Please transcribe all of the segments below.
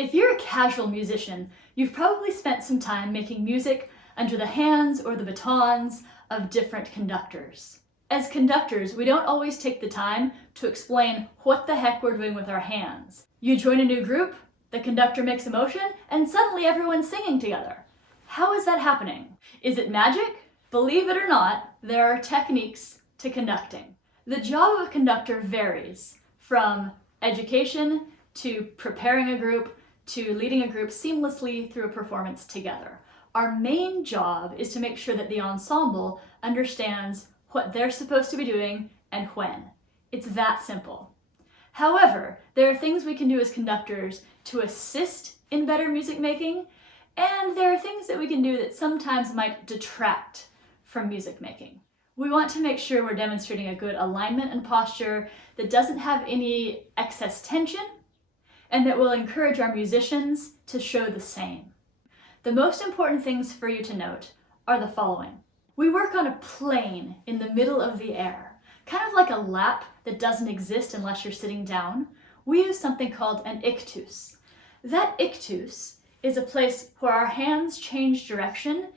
If you're a casual musician, you've probably spent some time making music under the hands or the batons of different conductors. As conductors, we don't always take the time to explain what the heck we're doing with our hands. You join a new group, the conductor makes a motion, and suddenly everyone's singing together. How is that happening? Is it magic? Believe it or not, there are techniques to conducting. The job of a conductor varies from education to preparing a group to leading a group seamlessly through a performance together. Our main job is to make sure that the ensemble understands what they're supposed to be doing and when. It's that simple. However, there are things we can do as conductors to assist in better music making, and there are things that we can do that sometimes might detract from music making. We want to make sure we're demonstrating a good alignment and posture that doesn't have any excess tension, and that will encourage our musicians to show the same. The most important things for you to note are the following. We work on a plane in the middle of the air, kind of like a lap that doesn't exist unless you're sitting down. We use something called an ictus. That ictus is a place where our hands change direction,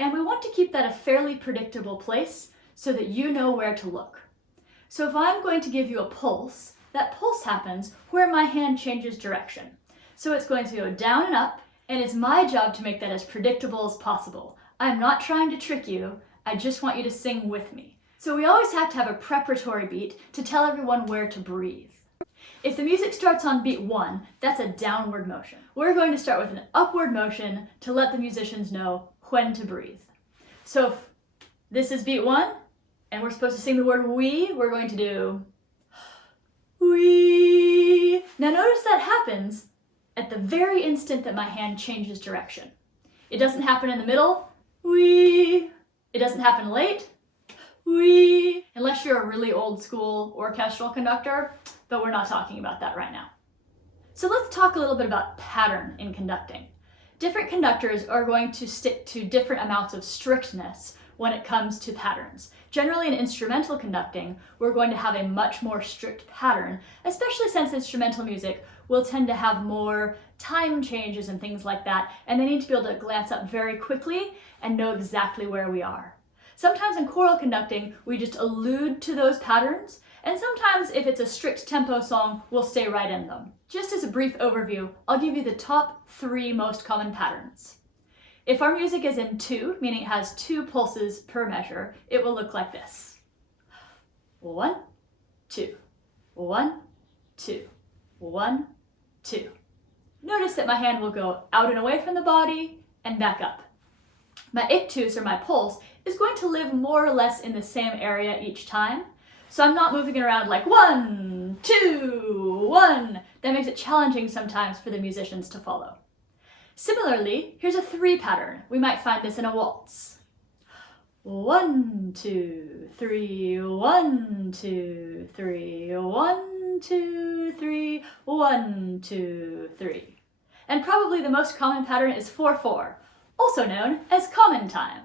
and we want to keep that a fairly predictable place so that you know where to look. So if I'm going to give you a pulse, that pulse happens where my hand changes direction. So it's going to go down and up, and it's my job to make that as predictable as possible. I'm not trying to trick you, I just want you to sing with me. So we always have to have a preparatory beat to tell everyone where to breathe. If the music starts on beat 1, that's a downward motion. We're going to start with an upward motion to let the musicians know when to breathe. So if this is beat 1, and we're supposed to sing the word we, we're going to do we. Now notice that happens at the very instant that my hand changes direction. It doesn't happen in the middle, we. It doesn't happen late, we. Unless you're a really old school orchestral conductor, but we're not talking about that right now. So let's talk a little bit about pattern in conducting. Different conductors are going to stick to different amounts of strictness when it comes to patterns. Generally in instrumental conducting, we're going to have a much more strict pattern, especially since instrumental music will tend to have more time changes and things like that, and they need to be able to glance up very quickly and know exactly where we are. Sometimes in choral conducting, we just allude to those patterns, and sometimes if it's a strict tempo song, we'll stay right in them. Just as a brief overview, I'll give you the top 3 most common patterns. If our music is in 2, meaning it has 2 pulses per measure, it will look like this. 1, 2, 1, 2, 1, 2. Notice that my hand will go out and away from the body and back up. My ictus, or my pulse, is going to live more or less in the same area each time, so I'm not moving it around like 1, 2, 1. That makes it challenging sometimes for the musicians to follow. Similarly, here's a 3 pattern. We might find this in a waltz. 1, 2, 3, 1, 2, 3, 1, 2, 3, 1, 2, 3. And probably the most common pattern is 4/4, also known as common time.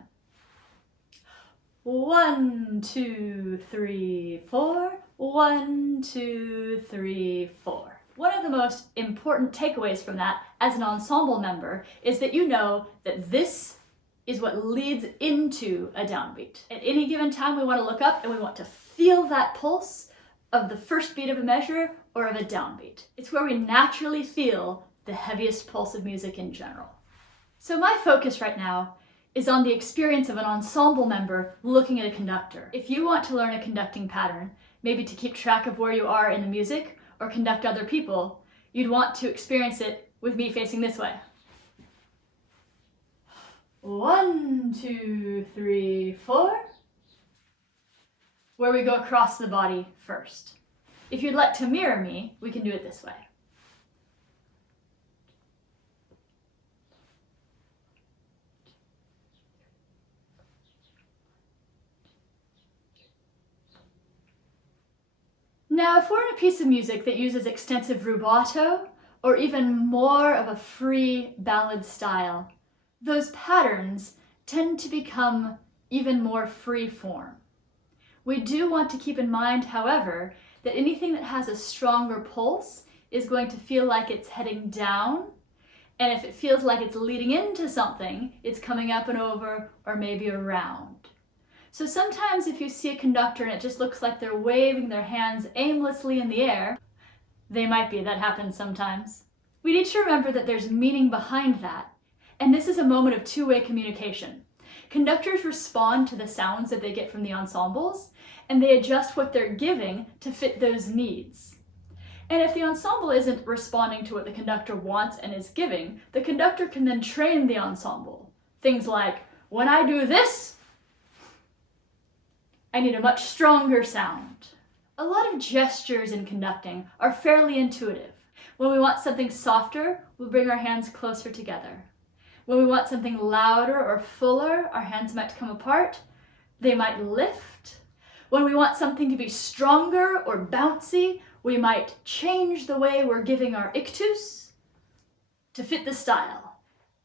1, 2, 3, 4, 1, 2, 3, 4. One of the most important takeaways from that as an ensemble member is that you know that this is what leads into a downbeat. At any given time we want to look up and we want to feel that pulse of the first beat of a measure or of a downbeat. It's where we naturally feel the heaviest pulse of music in general. So my focus right now is on the experience of an ensemble member looking at a conductor. If you want to learn a conducting pattern, maybe to keep track of where you are in the music, or conduct other people, you'd want to experience it with me facing this way. 1, 2, 3, 4. Where we go across the body first. If you'd like to mirror me, we can do it this way. Now, if we're in a piece of music that uses extensive rubato, or even more of a free ballad style, those patterns tend to become even more free form. We do want to keep in mind, however, that anything that has a stronger pulse is going to feel like it's heading down And if it feels like it's leading into something, it's coming up and over or maybe around. So sometimes if you see a conductor and it just looks like they're waving their hands aimlessly in the air, that happens sometimes. We need to remember that there's meaning behind that. And this is a moment of two-way communication. Conductors respond to the sounds that they get from the ensembles, and they adjust what they're giving to fit those needs. And if the ensemble isn't responding to what the conductor wants and is giving, the conductor can then train the ensemble. Things like, when I do this, I need a much stronger sound. A lot of gestures in conducting are fairly intuitive. When we want something softer, we'll bring our hands closer together. When we want something louder or fuller, our hands might come apart. They might lift. When we want something to be stronger or bouncy, we might change the way we're giving our ictus to fit the style.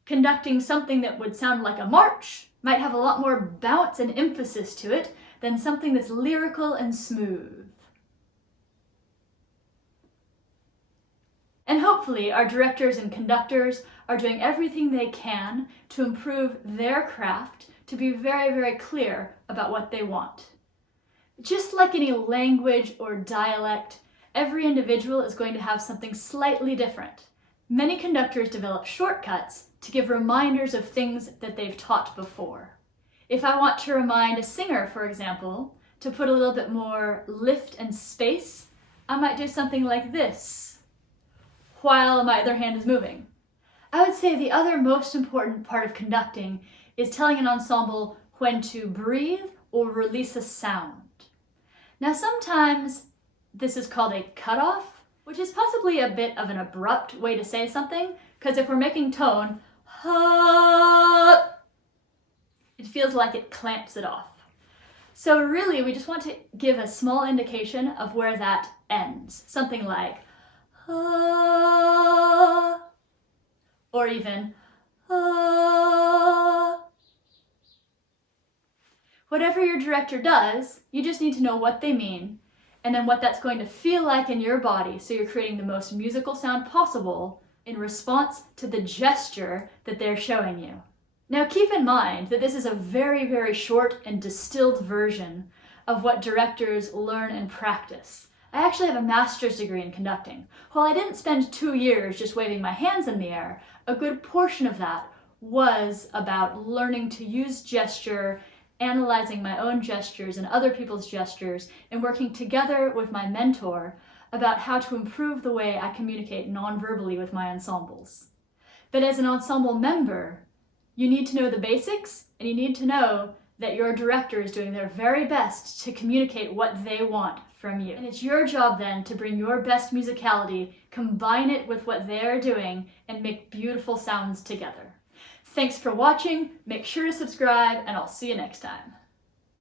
Conducting something that would sound like a march might have a lot more bounce and emphasis to it than something that's lyrical and smooth. And hopefully our directors and conductors are doing everything they can to improve their craft to be very, very clear about what they want. Just like any language or dialect, every individual is going to have something slightly different. Many conductors develop shortcuts to give reminders of things that they've taught before. If I want to remind a singer, for example, to put a little bit more lift and space, I might do something like this, while my other hand is moving. I would say the other most important part of conducting is telling an ensemble when to breathe or release a sound. Now sometimes this is called a cutoff, which is possibly a bit of an abrupt way to say something, because if we're making tone, ha, it feels like it clamps it off. So really, we just want to give a small indication of where that ends. Something like, ha, or even, ha. Whatever your director does, you just need to know what they mean, and then what that's going to feel like in your body, so you're creating the most musical sound possible in response to the gesture that they're showing you. Now keep in mind that this is a very, very short and distilled version of what directors learn and practice. I actually have a master's degree in conducting. While I didn't spend 2 years just waving my hands in the air, a good portion of that was about learning to use gesture, analyzing my own gestures and other people's gestures, and working together with my mentor about how to improve the way I communicate non-verbally with my ensembles. But as an ensemble member, you need to know the basics, and you need to know that your director is doing their very best to communicate what they want from you. And it's your job then to bring your best musicality, combine it with what they're doing, and make beautiful sounds together. Thanks for watching, make sure to subscribe, and I'll see you next time.